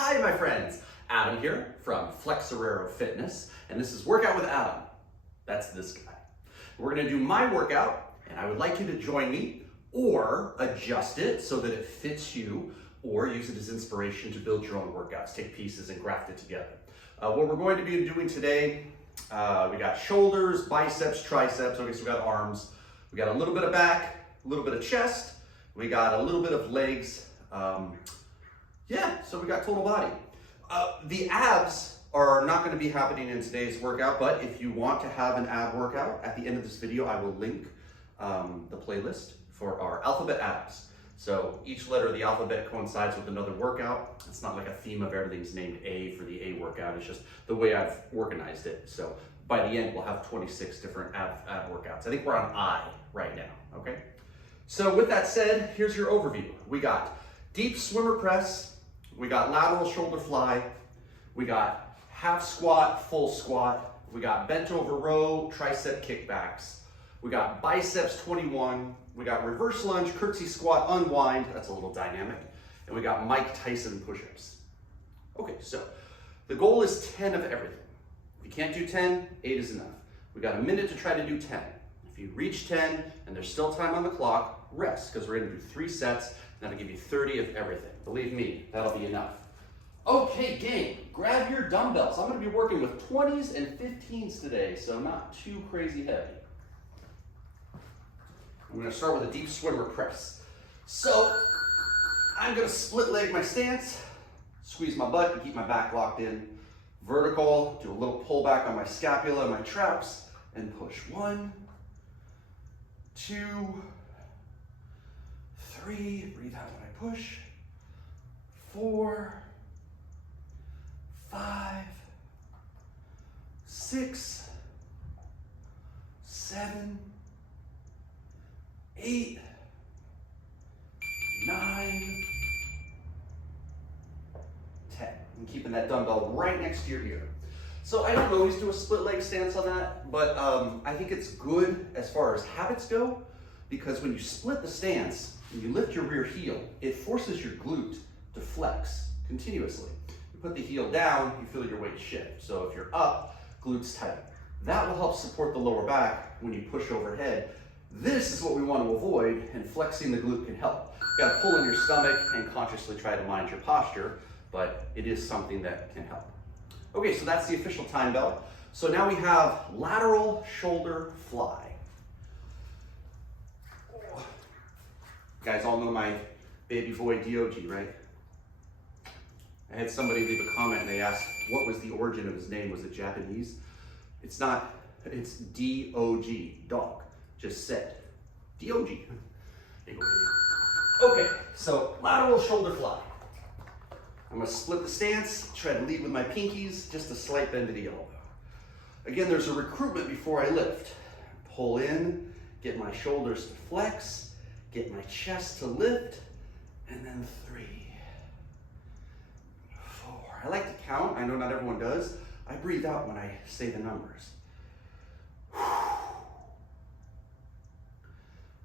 Hi, my friends. Adam here from Flexoraro Fitness, and this is Workout with Adam. That's this guy. We're gonna do my workout, and I would like you to join me or adjust it so that it fits you, or use it as inspiration to build your own workouts. Take pieces and graft it together. What we're going to be doing today, we got shoulders, biceps, triceps. Okay, so we got arms. We got a little bit of back, a little bit of chest. We got a little bit of legs. So we got total body. The abs are not going to be happening in today's workout, but if you want to have an ab workout, at the end of this video, I will link the playlist for our alphabet abs. So each letter of the alphabet coincides with another workout. It's not like a theme of everything's named A for the A workout. It's just the way I've organized it. So by the end, we'll have 26 different ab workouts. I think we're on I right now, okay? So with that said, here's your overview. We got deep swimmer press. We got lateral shoulder fly. We got half squat, full squat. We got bent over row, tricep kickbacks. We got biceps 21. We got reverse lunge, curtsy squat, unwind. That's a little dynamic. And we got Mike Tyson push-ups. Okay, so the goal is 10 of everything. If you can't do 10, 8 is enough. We got a minute to try to do 10. If you reach 10 and there's still time on the clock, rest, because we're gonna do 3 sets. That'll give you 30 of everything. Believe me, that'll be enough. Okay, gang, grab your dumbbells. I'm gonna be working with 20s and 15s today, so not too crazy heavy. I'm gonna start with a deep swimmer press. So, I'm gonna split leg my stance, squeeze my butt to keep my back locked in. Vertical, do a little pullback on my scapula and my traps, and push. 1, 2, 3, breathe out when I push. 4, 5, 6, 7, 8, 9, 10. And keeping that dumbbell right next to your ear. So I don't always do a split leg stance on that, but I think it's good as far as habits go, because when you split the stance and you lift your rear heel, it forces your glute to flex continuously. You put the heel down, you feel your weight shift. So if you're up, glutes tighten. That will help support the lower back when you push overhead. This is what we want to avoid, and flexing the glute can help. You gotta pull in your stomach and consciously try to mind your posture, but it is something that can help. Okay, so that's the official time bell. So now we have lateral shoulder fly. You guys all know my baby boy DOG, right? I had somebody leave a comment and they asked what was the origin of his name. Was it Japanese? It's not, it's D-O-G, dog. Just said. D-O-G. Okay, so lateral shoulder fly. I'm gonna split the stance, try to lead with my pinkies, just a slight bend to the elbow. Again, there's a recruitment before I lift. Pull in, get my shoulders to flex, get my chest to lift, and then 3, 4. I like to count. I know not everyone does. I breathe out when I say the numbers.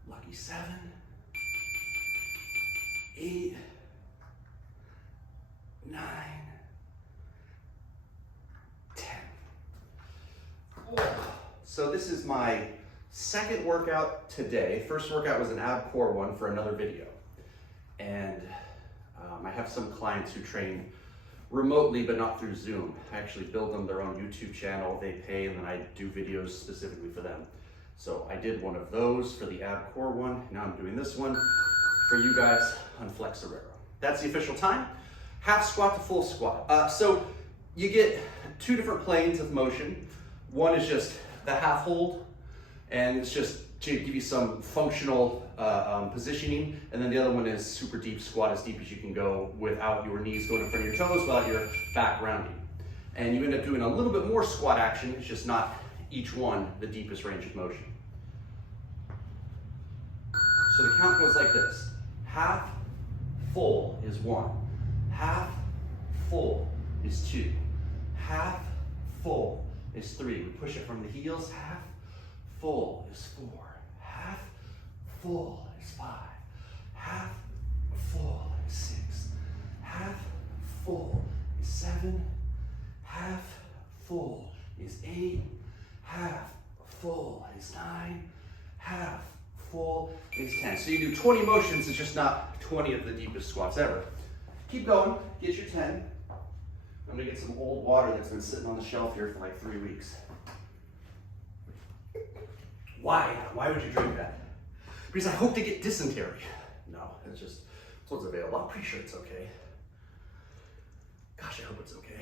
Lucky 7, 8, 9, 10. So this is my second workout today. First workout was an ab core one for another video. And I have some clients who train remotely, but not through Zoom. I actually build them their own YouTube channel. They pay, and then I do videos specifically for them. So I did one of those for the ab core one. Now I'm doing this one for you guys on Flexoraro. That's the official time. Half squat to full squat. So you get 2 different planes of motion. One is just the half hold, and it's just to give you some functional positioning. And then the other one is super deep squat, as deep as you can go without your knees going in front of your toes, without your back rounding. And you end up doing a little bit more squat action. It's just not each one the deepest range of motion. So the count goes like this. Half full is 1. Half full is 2. Half full is 3. We push it from the heels. Half full is 4. Half full is 5. Half full is 6. Half full is 7, half full is 8, half full is 9, half full is 10. So you do 20 motions, it's just not 20 of the deepest squats ever. Keep going, get your 10. I'm gonna get some old water that's been sitting on the shelf here for like 3 weeks. Why? Why would you drink that? Because I hope to get dysentery. No, it's just, it's what's available. I'm pretty sure it's okay. Gosh, I hope it's okay.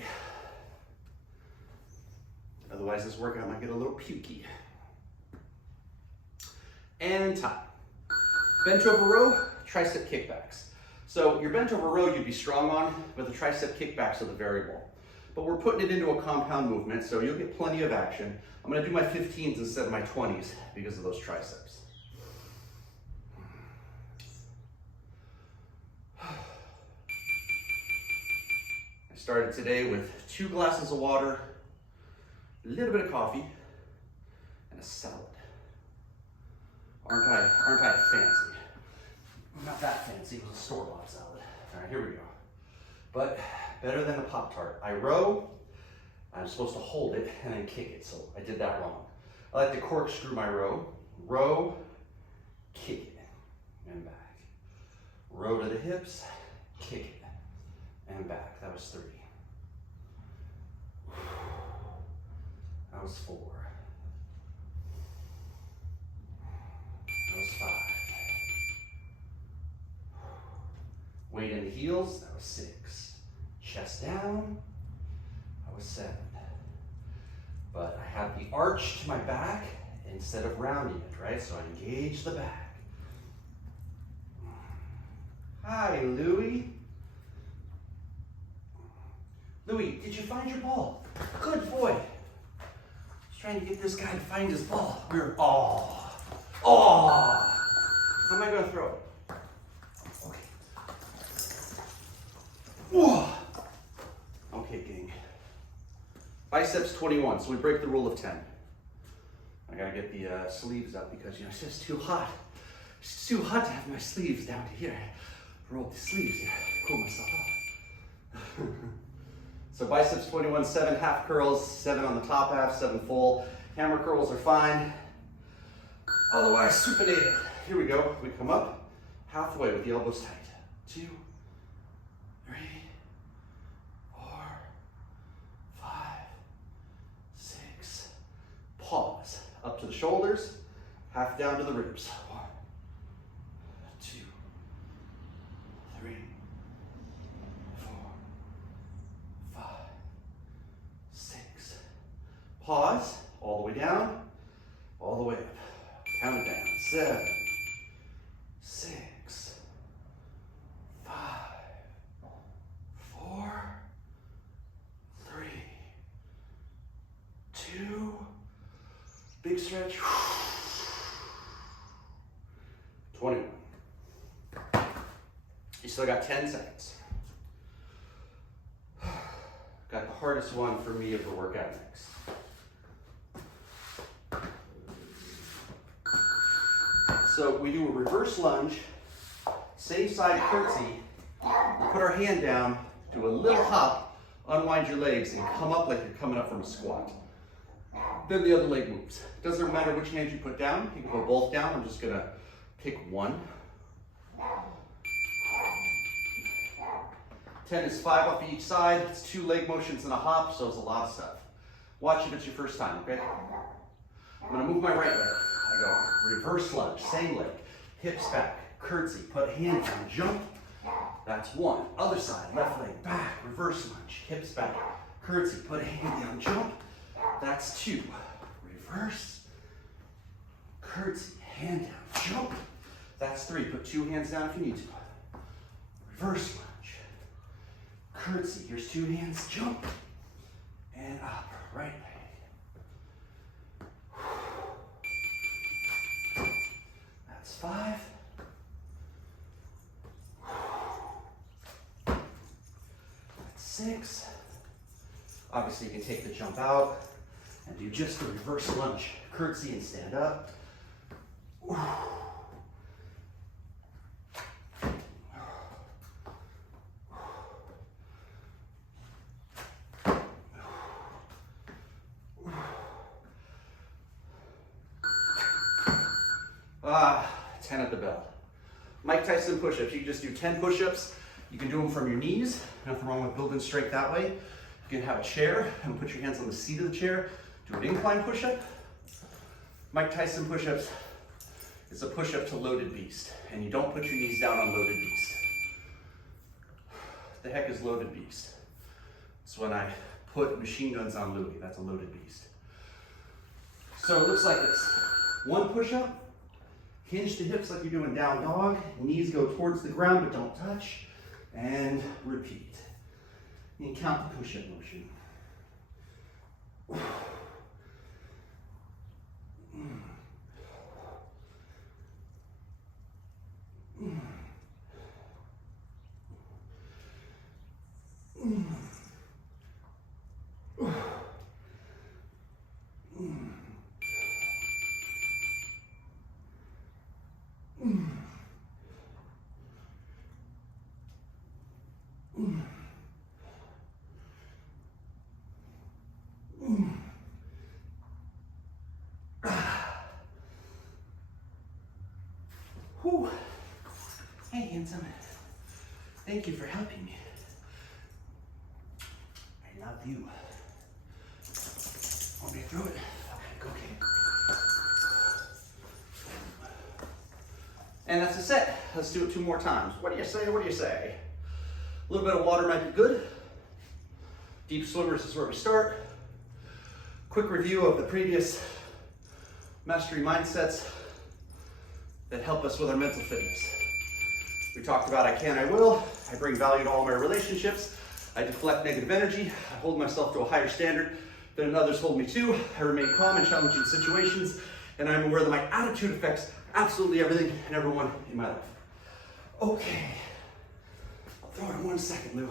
Otherwise, this workout might get a little pukey. And time. Bent over row, tricep kickbacks. So your bent over row you'd be strong on, but the tricep kickbacks are the variable. But we're putting it into a compound movement, so you'll get plenty of action. I'm gonna do my 15s instead of my 20s because of those triceps. I started today with 2 glasses of water, a little bit of coffee, and a salad. Aren't I fancy? I'm not that fancy, it was a store-bought salad. All right, here we go. But better than a Pop-Tart. I row, I'm supposed to hold it and then kick it, so I did that wrong. I like to corkscrew my row, kick it, and back. Row to the hips, kick it, and back. That was 3. That was 4. That was 5. Weight in the heels, that was 6. Chest down, that was 7. But I have the arch to my back instead of rounding it, right? So I engage the back. Hi, Louie. Louie, did you find your ball? Good boy. Just trying to get this guy to find his ball. How am I gonna throw it? Okay. Whoa. Okay, gang. Biceps 21, so we break the rule of 10. I gotta get the sleeves up because, you know, it's just too hot. It's too hot to have my sleeves down to here. Roll the sleeves here, cool myself off. So biceps 21, 7 half curls, 7 on the top half, 7 full. Hammer curls are fine. Otherwise, supinated. Here we go. We come up halfway with the elbows tight. 2, 3, 4, 5, 6. Pause. Up to the shoulders, half down to the ribs. 1, 2, 3, 4, 5, 6. Pause. All the way down, all the way up. Count it down. 7, 6, 5, 4, 3, 2. Big stretch. 21. You still got 10 seconds. Got the hardest one for me of the workout next. So we do a reverse lunge, same side curtsy, we put our hand down, do a little hop, unwind your legs, and come up like you're coming up from a squat. Then the other leg moves. Doesn't matter which hand you put down, you can go both down. I'm just gonna pick one. 10 is 5 off each side. It's 2 leg motions and a hop, so it's a lot of stuff. Watch if it's your first time, okay? I'm gonna move my right leg. I go reverse lunge, same leg, hips back, curtsy, put hand down, jump. That's 1. Other side, left leg back, reverse lunge, hips back, curtsy, put hand down, jump. That's 2. Reverse, curtsy, hand down, jump. That's 3. Put 2 hands down if you need to. Reverse lunge, curtsy. Here's 2 hands, jump, and up. Right leg. That's 5. That's 6. Obviously, you can take the jump out and do just the reverse lunge, curtsy, and stand up. 10 at the bell. Mike Tyson push-ups. You can just do 10 push-ups. You can do them from your knees. Nothing wrong with building strength that way. You can have a chair and put your hands on the seat of the chair. Do an incline push-up. Mike Tyson push-ups is a push-up to loaded beast. And you don't put your knees down on loaded beast. The heck is loaded beast? It's when I put machine guns on Louis. That's a loaded beast. So it looks like this. One push-up. Hinge the hips like you're doing down dog. Knees go towards the ground but don't touch. And repeat. You can count the push-up motion. Whew. Hey, handsome. Thank you for helping me. I love you. Want me to throw it? Okay. And that's a set. Let's do it 2 more times. What do you say? What do you say? A little bit of water might be good. Deep swimmers is where we start. Quick review of the previous mastery mindsets that help us with our mental fitness. We talked about I can, I will. I bring value to all my relationships. I deflect negative energy. I hold myself to a higher standard than others hold me to. I remain calm in challenging situations. And I'm aware that my attitude affects absolutely everything and everyone in my life. Okay. I'll throw it in 1 second, Lou.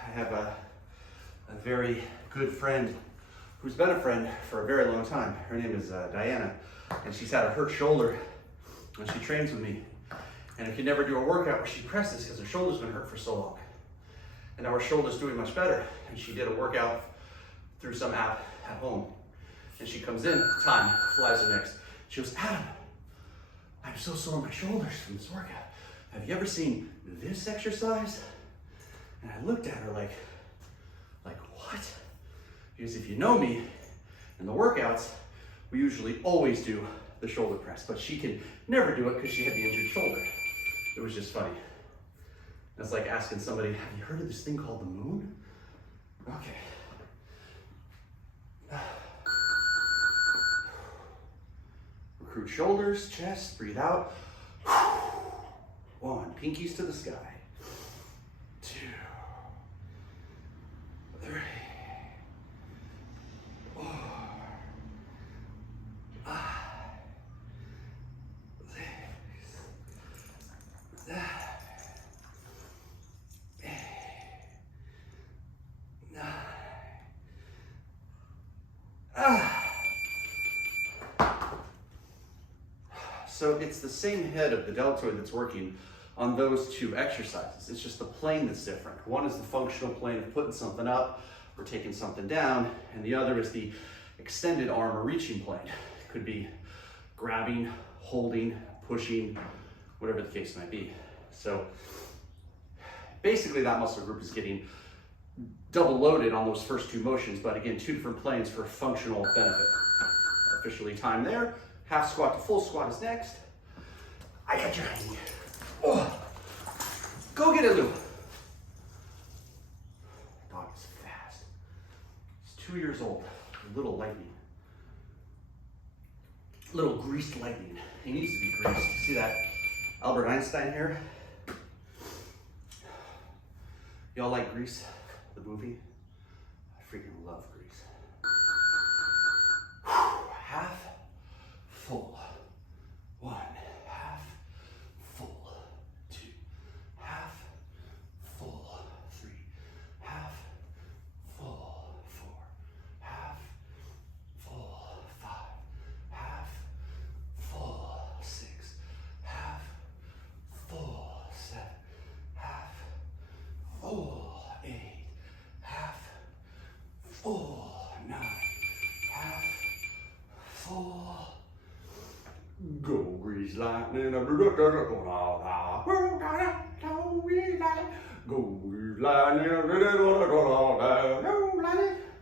I have a very good friend who's been a friend for a very long time. Her name is Diana, and she's had a hurt shoulder when she trains with me. And if you never do a workout where she presses because her shoulder's been hurt for so long. And now her shoulder's doing much better. And she did a workout through some app at home. And she comes in, time flies her next. She goes, Adam, I'm so sore in my shoulders from this workout. Have you ever seen this exercise? And I looked at her like what? Because if you know me, in the workouts, we usually always do the shoulder press, but she can never do it because she had the injured shoulder. It was just funny. It's like asking somebody, have you heard of this thing called the moon? Okay. Recruit shoulders, chest, breathe out. 1, pinkies to the sky. 2, 3, 4, 5, 6, 7, 8, 9. So it's the same head of the deltoid that's working on those 2 exercises. It's just the plane that's different. One is the functional plane of putting something up or taking something down, and the other is the extended arm or reaching plane. It could be grabbing, holding, pushing, whatever the case might be. So basically that muscle group is getting double loaded on those first 2 motions, but again, 2 different planes for functional benefit. Officially timed there. Half squat to full squat is next. I got your hand. Oh. Go get it, Lou. Dog is fast. He's 2 years old. Little lightning. Little greased lightning. He needs to be greased. See that Albert Einstein here? Y'all like Grease, the movie? I freaking love Grease. Half full. 1, half. grease lightning, go grease lightning,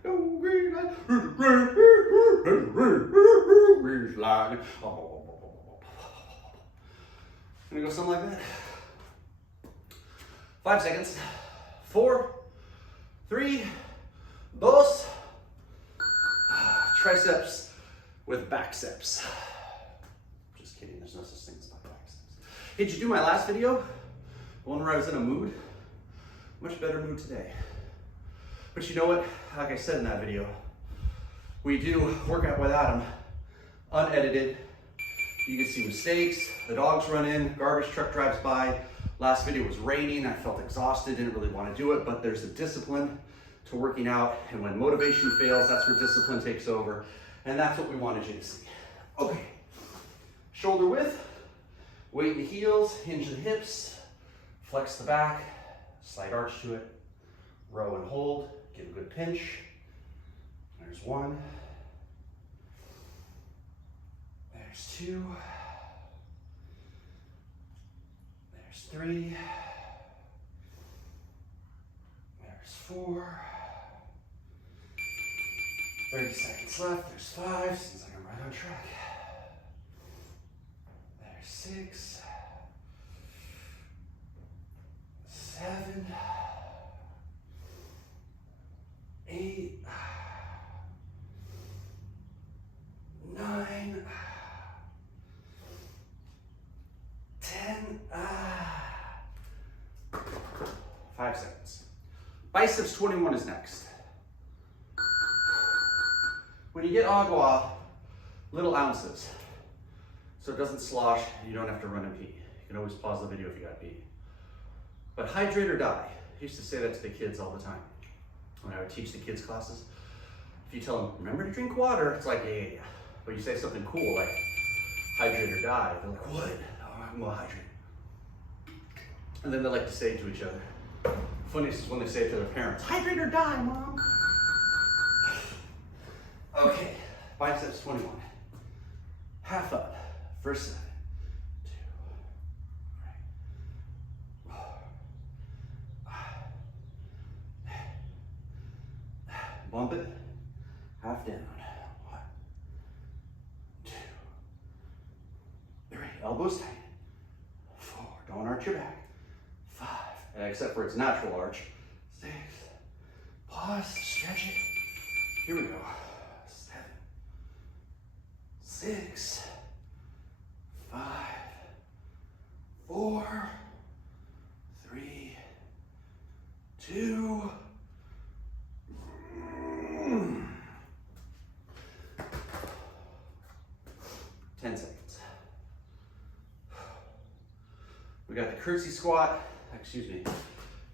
go grease lightning, grease lightning. Gonna go something like that. 5 seconds. 4, 3, 2. Triceps with biceps. Just kidding, there's no such thing as biceps. Hey, did you do my last video? The one where I was in a mood? Much better mood today. But you know what? Like I said in that video, we do workout with Adam, unedited. You can see mistakes, the dogs run in, garbage truck drives by. Last video was raining, I felt exhausted, didn't really want to do it, but there's a discipline to working out, and when motivation fails, that's where discipline takes over, and that's what we wanted you to see. Okay, shoulder width, weight in the heels, hinge the hips, flex the back, slight arch to it, row and hold, give a good pinch. There's 1. There's 2. There's 3. There's 4. 30 seconds left. There's 5. Seems like I'm right on track. There's 6. 7. 8. 9. 10. 5 seconds. Biceps 21 is next. When you get agua, little ounces, so it doesn't slosh and you don't have to run and pee. You can always pause the video if you got to pee. But hydrate or die. I used to say that to the kids all the time when I would teach the kids classes. If you tell them, remember to drink water, it's like, yeah. But you say something cool like, hydrate or die, they're like, what? Oh, I'm gonna hydrate. And then they like to say it to each other. Funniest is when they say it to their parents, hydrate or die, mom. Okay, biceps 21. Half up, first 7, 2, 3, 4. Bump it, half down. 1, 2, 3. Elbows tight. 4. Don't arch your back. 5. Except for its natural arch. 6. Pause. Stretch it. Here we go. 7. 6. 5. 4. 3. 2. 10 seconds. We got the curtsy squat,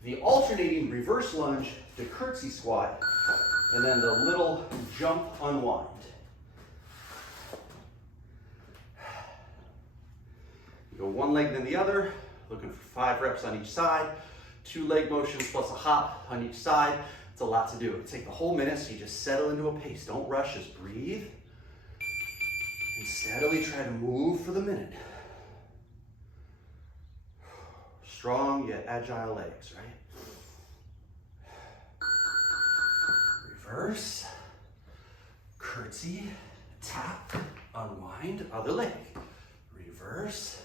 the alternating reverse lunge, the curtsy squat, and then the little jump unwind. You go one leg then the other, looking for 5 reps on each side, 2 leg motions plus a hop on each side. It's a lot to do. It'll take the whole minute, so you just settle into a pace. Don't rush, just breathe. And steadily try to move for the minute. Strong yet agile legs, right? Reverse, curtsy, tap, unwind, other leg. Reverse,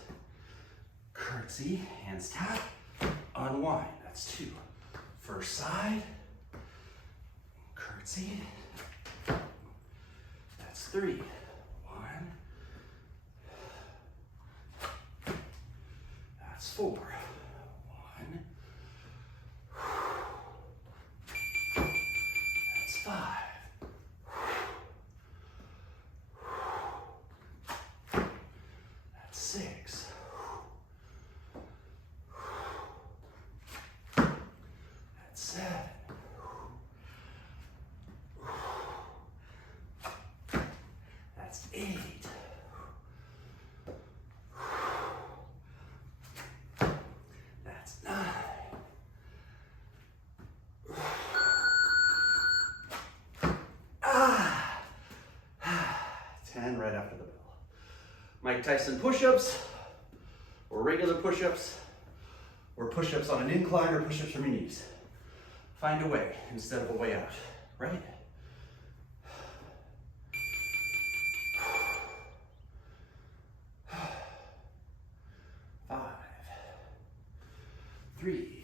curtsy, hands tap, unwind. That's 2. First side, curtsy. That's 3. 1. That's 4. 1. That's 5. That's 6. That's 7. That's 8. That's 9. 10 right after the bell. My Mike Tyson push-ups, or regular push-ups, or push-ups on an incline, or push-ups from your knees. Find a way instead of a way out, right? Five, three,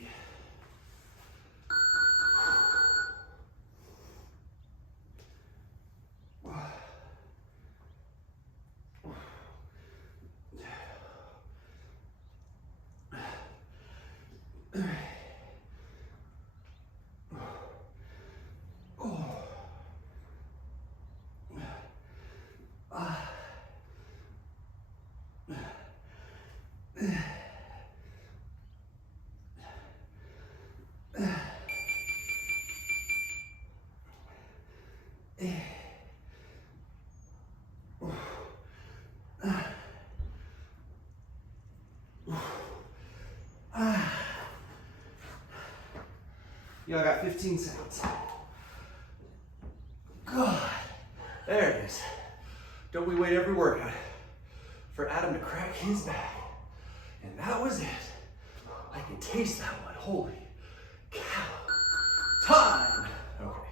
Y'all got 15 seconds. God, there it is. Don't we wait every workout for Adam to crack his back? And that was it. I can taste that one. Holy cow. Time. Okay.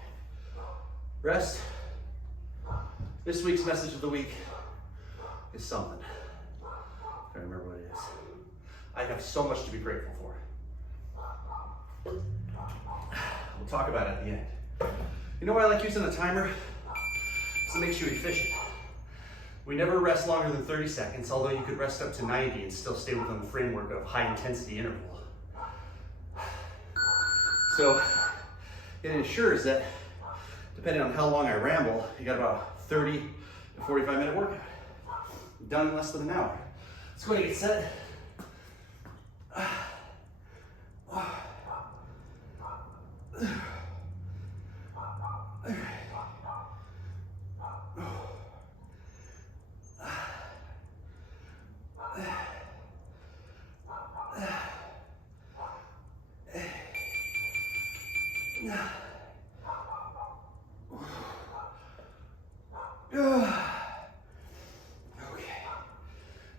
Rest. This week's message of the week is something. I don't remember what it is. I have so much to be grateful for. We'll talk about it at the end. You know why I like using a timer? Because it makes you efficient. We never rest longer than 30 seconds, although you could rest up to 90 and still stay within the framework of high intensity interval. So it ensures that depending on how long I ramble, you got about 30 to 45 minute workout. Done in less than an hour. Let's go ahead and get set.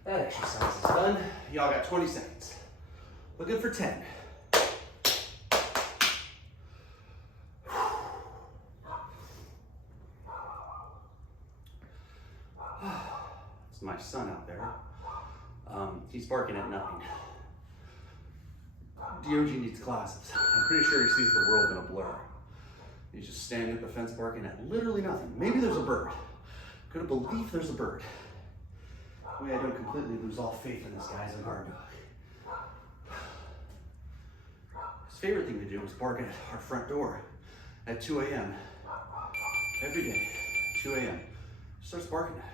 That exercise is done. Y'all got 20 seconds. Looking for 10. It's my son out there. He's barking at nothing. DOG needs glasses. I'm pretty sure he sees the world in a blur. He's just standing at the fence barking at literally nothing. Maybe there's a bird. Couldn't believe there's a bird. That way I don't completely lose all faith in this guy as a guard dog. His favorite thing to do is bark at our front door at 2 a.m. Every day, 2 a.m. Starts barking at it.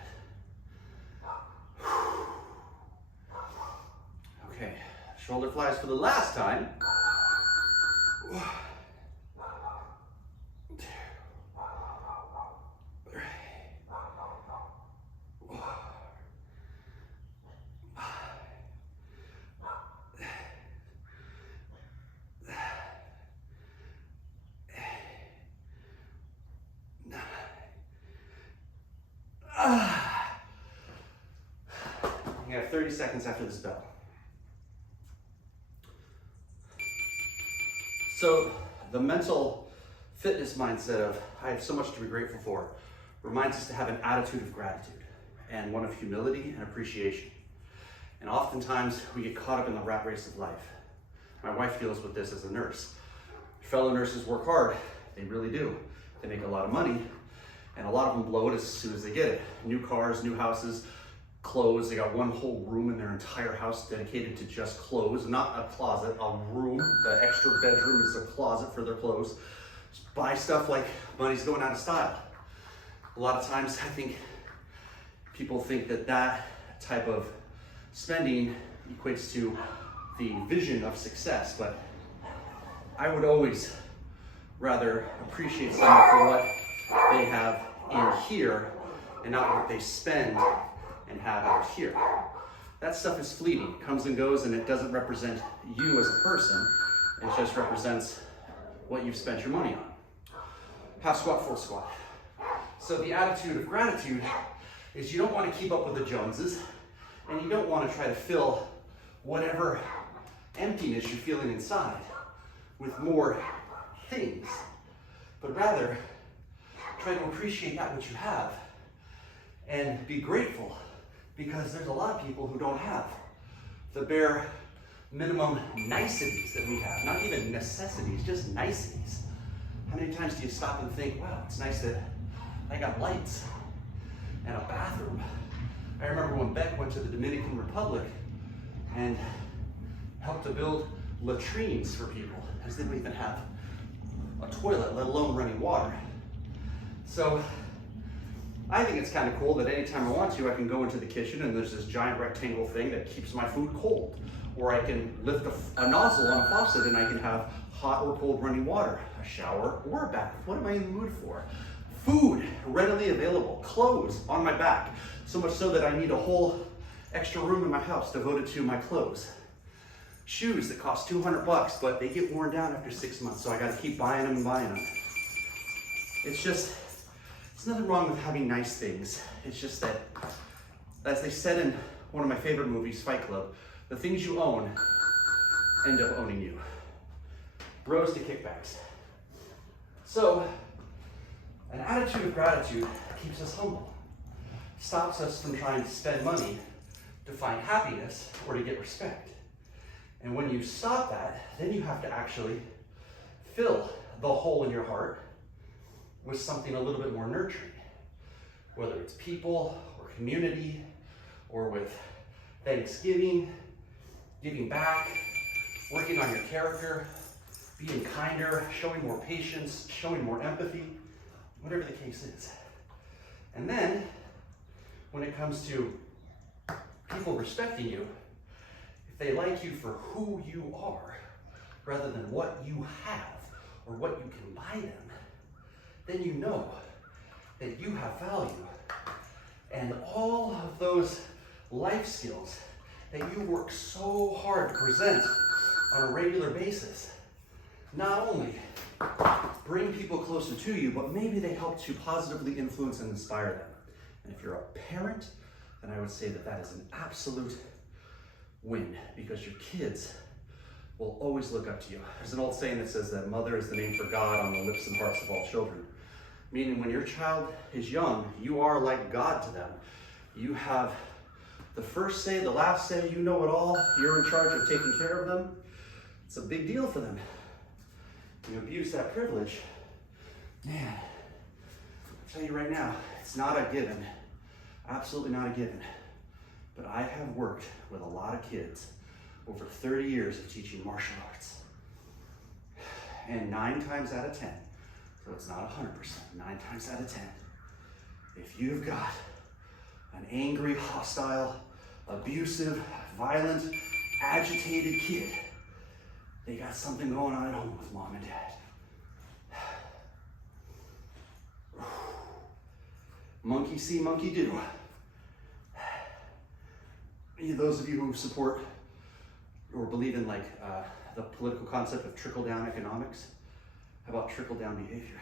Okay, shoulder flies for the last time. You have 30 seconds after this bell. So the mental fitness mindset of I have so much to be grateful for reminds us to have an attitude of gratitude and one of humility and appreciation. And oftentimes we get caught up in the rat race of life. My wife deals with this as a nurse. Fellow nurses work hard, they really do. They make a lot of money, and a lot of them blow it as soon as they get it. New cars, new houses, clothes. They got one whole room in their entire house dedicated to just clothes, not a closet, a room. The extra bedroom is a closet for their clothes. Just buy stuff like money's going out of style. A lot of times I think people think that that type of spending equates to the vision of success, but I would always rather appreciate someone for what they have in here and not what they spend and have out here. That stuff is fleeting, it comes and goes, and it doesn't represent you as a person. It just represents what you've spent your money on. Half squat, full squat. So the attitude of gratitude is you don't want to keep up with the Joneses. And you don't want to try to fill whatever emptiness you're feeling inside with more things, but rather try to appreciate that which you have and be grateful, because there's a lot of people who don't have the bare minimum niceties that we have, not even necessities, just niceties. How many times do you stop and think, wow, it's nice that I got lights and a bathroom? I remember when Beck went to the Dominican Republic and helped to build latrines for people, because they didn't even have a toilet, let alone running water. So I think it's kind of cool that anytime I want to, I can go into the kitchen and there's this giant rectangle thing that keeps my food cold. Or I can lift a nozzle on a faucet and I can have hot or cold running water, a shower or a bath. What am I in the mood for? Food readily available, clothes on my back, so much so that I need a whole extra room in my house devoted to my clothes. Shoes that cost $200, but they get worn down after 6 months, so I gotta keep buying them and buying them. It's nothing wrong with having nice things. It's just that, as they said in one of my favorite movies, Fight Club, the things you own end up owning you. Bros to kickbacks. So, an attitude of gratitude keeps us humble, stops us from trying to spend money to find happiness or to get respect. And when you stop that, then you have to actually fill the hole in your heart with something a little bit more nurturing, whether it's people or community, or with Thanksgiving, giving back, working on your character, being kinder, showing more patience, showing more empathy, whatever the case is. And then, when it comes to people respecting you, if they like you for who you are, rather than what you have or what you can buy them, then you know that you have value. And all of those life skills that you work so hard to present on a regular basis, not only bring people closer to you, but maybe they help to positively influence and inspire them. And if you're a parent, then I would say that that is an absolute win, because your kids will always look up to you. There's an old saying that says that mother is the name for God on the lips and hearts of all children. Meaning when your child is young, you are like God to them. You have the first say, the last say, you know it all. You're in charge of taking care of them. It's a big deal for them. You abuse that privilege, man, I'll tell you right now, it's not a given. Absolutely not a given. But I have worked with a lot of kids over 30 years of teaching martial arts. And 9 times out of 10, so it's not 100%, 9 times out of 10, if you've got an angry, hostile, abusive, violent, agitated kid, they got something going on at home with mom and dad. Monkey see, monkey do. Those of you who support or believe in the political concept of trickle-down economics, how about trickle-down behavior?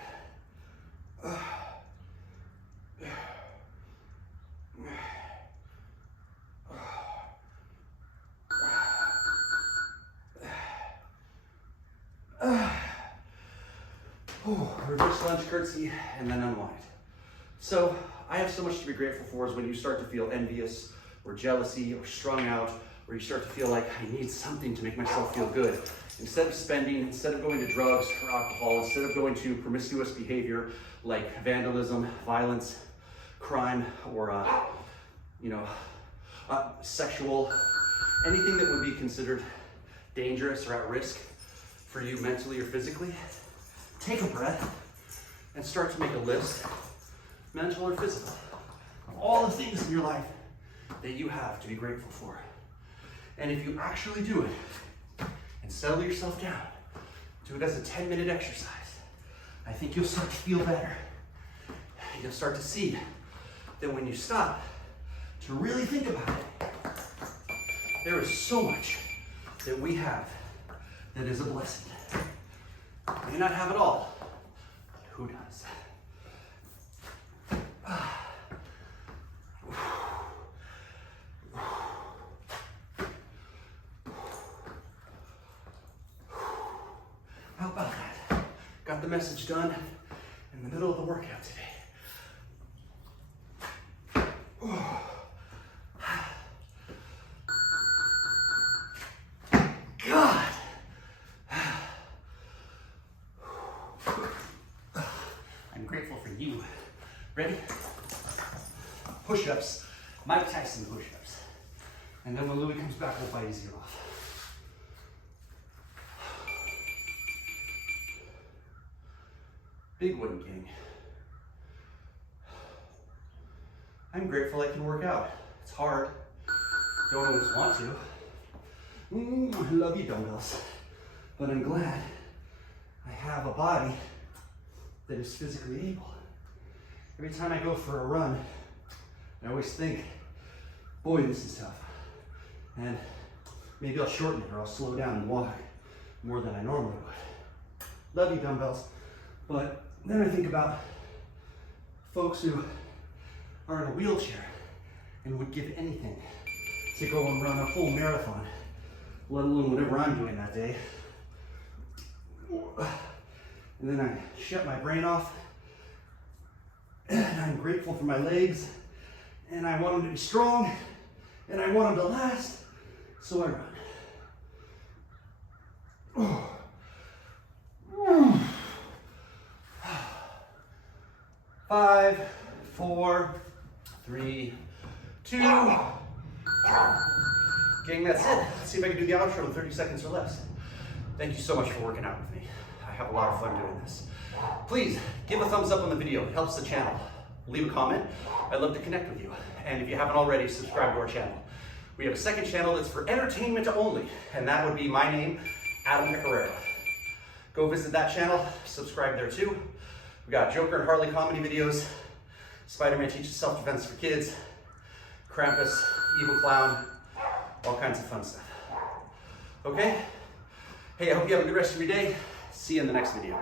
Reverse lunge, curtsy, and then unwind. So I have so much to be grateful for is when you start to feel envious or jealousy or strung out, or you start to feel like I need something to make myself feel good. Instead of spending, instead of going to drugs or alcohol, instead of going to promiscuous behavior like vandalism, violence, crime, or sexual, anything that would be considered dangerous or at risk for you mentally or physically, take a breath and start to make a list, mental or physical, of all the things in your life that you have to be grateful for. And if you actually do it and settle yourself down, do it as a 10-minute exercise, I think you'll start to feel better. You'll start to see that when you stop to really think about it, there is so much that we have that is a blessing. You may not have it all, but who does? got the message done in the middle of the workout today. God. I'm grateful for you. Ready? Push-ups. Mike Tyson push-ups. And then when Louis comes back, we'll bite his ear off. Big win, gang. I'm grateful I can work out. It's hard. Don't always want to. I love you, dumbbells. But I'm glad I have a body that is physically able. Every time I go for a run, I always think, boy, this is tough. And maybe I'll shorten it or I'll slow down and walk more than I normally would. Love you, dumbbells. But then I think about folks who are in a wheelchair and would give anything to go and run a full marathon, let alone whatever I'm doing that day. And then I shut my brain off, and I'm grateful for my legs, and I want them to be strong, and I want them to last, so I run. 5, 4, 3, 2. Gang, that's it. Let's see if I can do the outro in 30 seconds or less. Thank you so much for working out with me. I have a lot of fun doing this. Please give a thumbs up on the video. It helps the channel. Leave a comment. I'd love to connect with you. And if you haven't already, subscribe to our channel. We have a second channel that's for entertainment only, and that would be my name, Adam Curtsy. Go visit that channel, subscribe there too. We got Joker and Harley comedy videos, Spider-Man teaches self-defense for kids, Krampus, Evil Clown, all kinds of fun stuff. Okay? Hey, I hope you have a good rest of your day. See you in the next video.